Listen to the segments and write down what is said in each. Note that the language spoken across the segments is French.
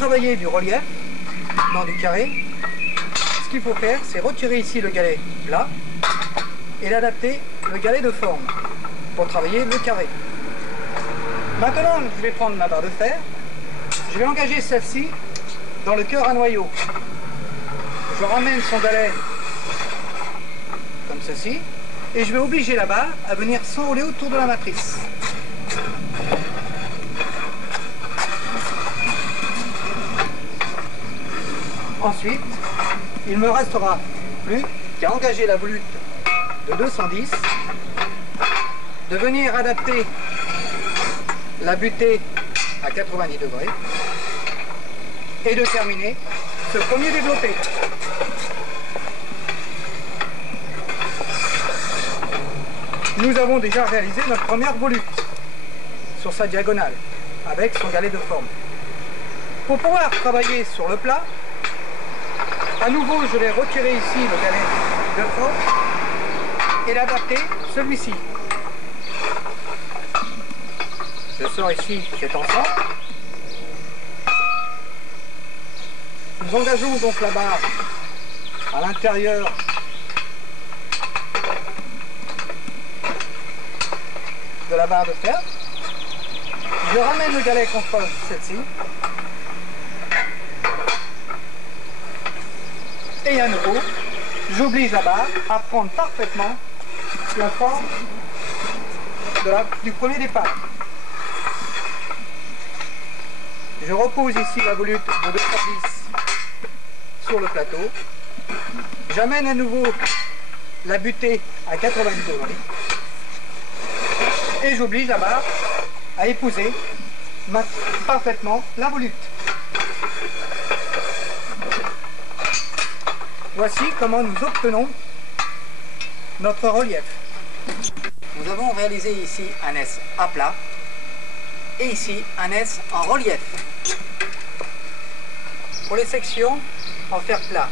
travailler du relief dans du carré, ce qu'il faut faire, c'est retirer ici le galet plat et l'adapter le galet de forme pour travailler le carré. Maintenant, je vais prendre ma barre de fer, je vais engager celle-ci dans le cœur à noyau. Je ramène son galet comme ceci et je vais obliger la barre à venir s'enrouler autour de la matrice. Ensuite, il ne me restera plus qu'à engager la volute de 210, de venir adapter la butée à 90 degrés et de terminer ce premier développé. Nous avons déjà réalisé notre première volute sur sa diagonale avec son galet de forme. Pour pouvoir travailler sur le plat, à nouveau, je vais retirer ici le galet de forme et l'adapter celui-ci. Je sors ici cet ensemble. Nous engageons donc la barre à l'intérieur de la barre de fer. Je ramène le galet contre celle-ci. Et à nouveau, j'oblige la barre à prendre parfaitement la forme du premier départ. Je repose ici la volute de 210 sur le plateau. J'amène à nouveau la butée à 90 degrés. Et j'oblige la barre à épouser parfaitement la volute. Voici comment nous obtenons notre relief. Nous avons réalisé ici un S à plat et ici un S en relief. Pour les sections en fer plat,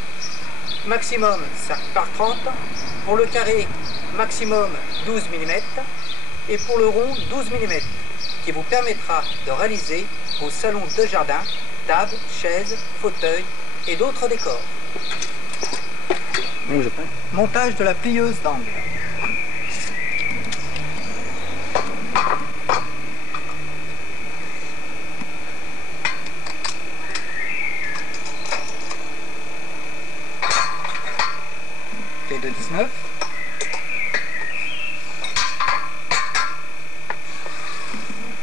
maximum 5 par 30, pour le carré maximum 12 mm et pour le rond 12 mm qui vous permettra de réaliser vos salons de jardin, tables, chaises, fauteuils et d'autres décors. Oui, je prends. Montage de la plieuse d'angle. T219.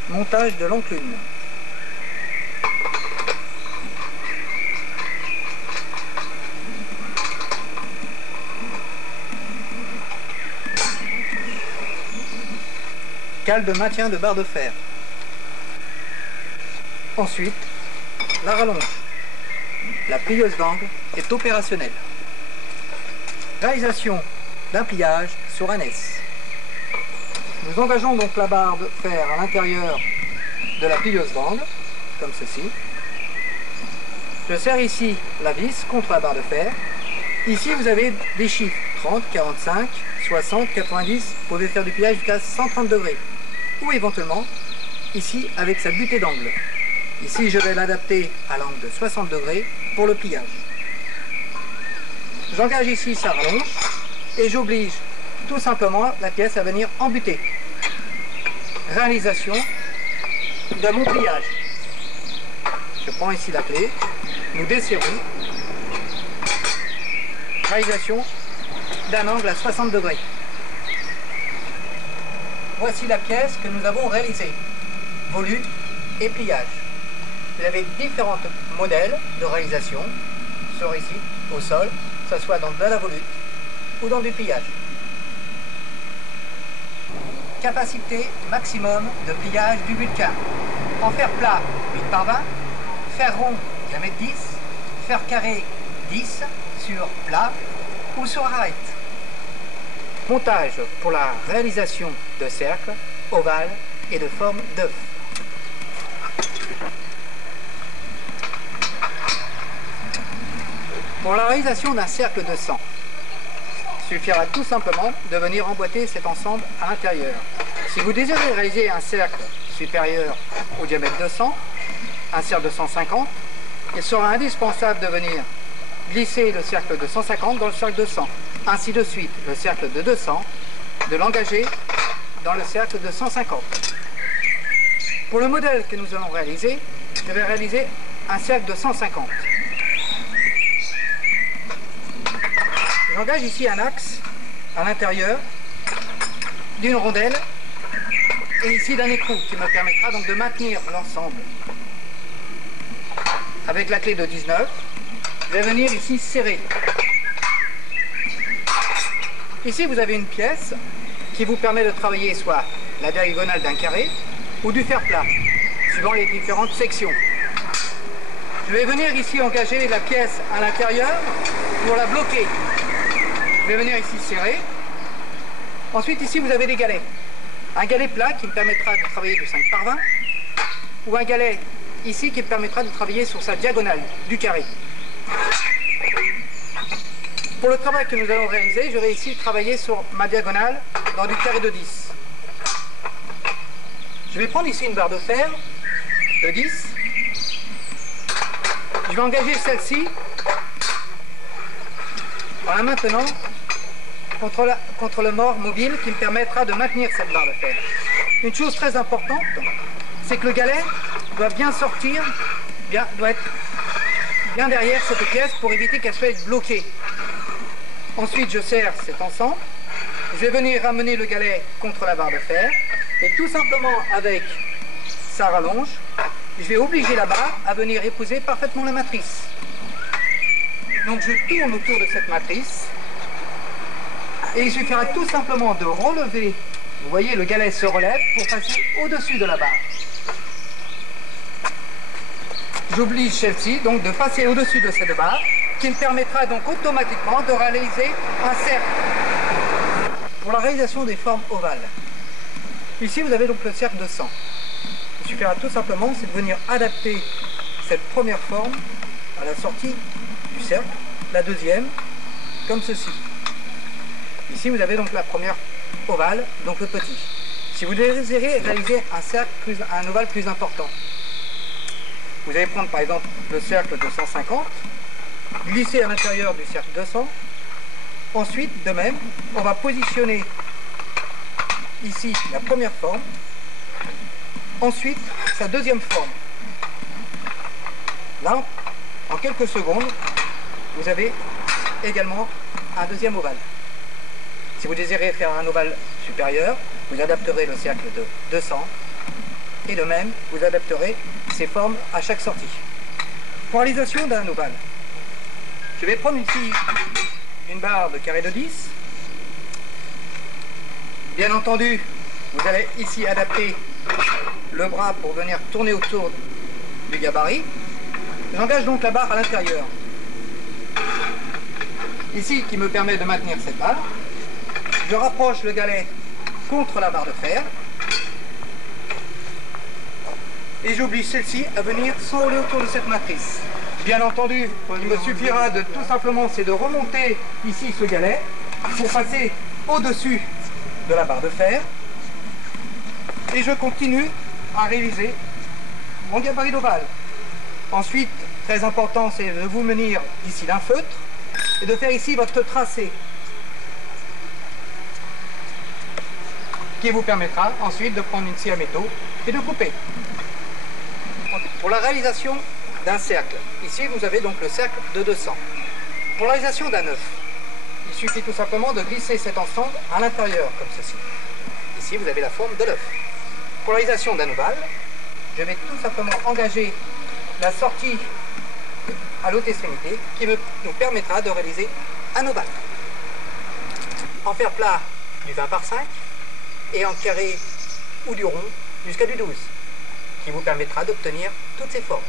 Montage de l'enclume. Cale de maintien de barre de fer. Ensuite, la rallonge. La plieuse d'angle est opérationnelle. Réalisation d'un pliage sur un S. Nous engageons donc la barre de fer à l'intérieur de la plieuse d'angle, comme ceci. Je serre ici la vis contre la barre de fer. Ici, vous avez des chiffres 30, 45, 60, 90. Vous pouvez faire du pliage jusqu'à 130 degrés. Ou éventuellement, ici, avec sa butée d'angle. Ici, je vais l'adapter à l'angle de 60 degrés pour le pliage. J'engage ici sa rallonge et j'oblige tout simplement la pièce à venir en butée. Réalisation de mon pliage. Je prends ici la clé, nous desserrons. Réalisation d'un angle à 60 degrés. Voici la pièce que nous avons réalisée. Volute et pliage. Vous avez différents modèles de réalisation sur ici, au sol, que ce soit dans de la volute ou dans du pliage. Capacité maximum de pliage du bulletin. En fer plat 8 par 20, fer rond diamètre 10, fer carré 10 sur plat ou sur arête. Montage pour la réalisation de cercles, ovales et de forme d'œuf. Pour la réalisation d'un cercle de 100, il suffira tout simplement de venir emboîter cet ensemble à l'intérieur. Si vous désirez réaliser un cercle supérieur au diamètre de 100, un cercle de 150, il sera indispensable de venir glisser le cercle de 150 dans le cercle de 100. Ainsi de suite, le cercle de 200, de l'engager dans le cercle de 150. Pour le modèle que nous allons réaliser, je vais réaliser un cercle de 150. J'engage ici un axe à l'intérieur d'une rondelle et ici d'un écrou qui me permettra donc de maintenir l'ensemble. Avec la clé de 19, je vais venir ici serrer. Ici vous avez une pièce qui vous permet de travailler soit la diagonale d'un carré ou du fer plat, suivant les différentes sections. Je vais venir ici engager la pièce à l'intérieur pour la bloquer. Je vais venir ici serrer. Ensuite ici vous avez des galets. Un galet plat qui me permettra de travailler du 5 par 20 ou un galet ici qui me permettra de travailler sur sa diagonale du carré. Pour le travail que nous allons réaliser, je vais ici travailler sur ma diagonale dans du carré de 10. Je vais prendre ici une barre de fer de 10. Je vais engager celle-ci en la maintenant contre le mort mobile qui me permettra de maintenir cette barre de fer. Une chose très importante, c'est que le galet doit bien sortir, doit être bien derrière cette pièce pour éviter qu'elle soit bloquée. Ensuite, je serre cet ensemble. Je vais venir ramener le galet contre la barre de fer et tout simplement avec sa rallonge, je vais obliger la barre à venir épouser parfaitement la matrice. Donc je tourne autour de cette matrice et il suffira tout simplement de relever, vous voyez le galet se relève pour passer au-dessus de la barre. J'oblige celle-ci donc de passer au-dessus de cette barre qui me permettra donc automatiquement de réaliser un cercle. Pour la réalisation des formes ovales, ici vous avez donc le cercle de 100. Il suffira tout simplement c'est de venir adapter cette première forme à la sortie du cercle, la deuxième comme ceci. Ici vous avez donc la première ovale, donc le petit. Si vous désirez réaliser un cercle un ovale plus important, vous allez prendre par exemple le cercle de 150, glisser à l'intérieur du cercle 200. Ensuite, de même, on va positionner ici la première forme, ensuite sa deuxième forme. Là, en quelques secondes, vous avez également un deuxième ovale. Si vous désirez faire un ovale supérieur, vous adapterez le cercle de 200 et de même, vous adapterez ces formes à chaque sortie. Pour réalisation d'un ovale, je vais prendre ici une barre de carré de 10. Bien entendu, vous allez ici adapter le bras pour venir tourner autour du gabarit. J'engage donc la barre à l'intérieur. Ici, qui me permet de maintenir cette barre. Je rapproche le galet contre la barre de fer. Et j'oblige celle-ci à venir s'enrouler autour de cette matrice. Bien entendu, il me suffira de tout simplement, c'est de remonter ici ce galet pour passer au-dessus de la barre de fer. Et je continue à réaliser mon gabarit d'ovale. Ensuite, très important, c'est de vous munir ici d'un feutre et de faire ici votre tracé qui vous permettra ensuite de prendre une scie à métaux et de couper. Pour la réalisation d'un cercle, ici vous avez donc le cercle de 200. Pour la réalisation d'un œuf, il suffit tout simplement de glisser cet ensemble à l'intérieur comme ceci. Ici vous avez la forme de l'œuf. Pour la réalisation d'un ovale, je vais tout simplement engager la sortie à l'autre extrémité qui nous permettra de réaliser un ovale. En fer plat du 20 par 5 et en carré ou du rond jusqu'à du 12 qui vous permettra d'obtenir toutes ces formes.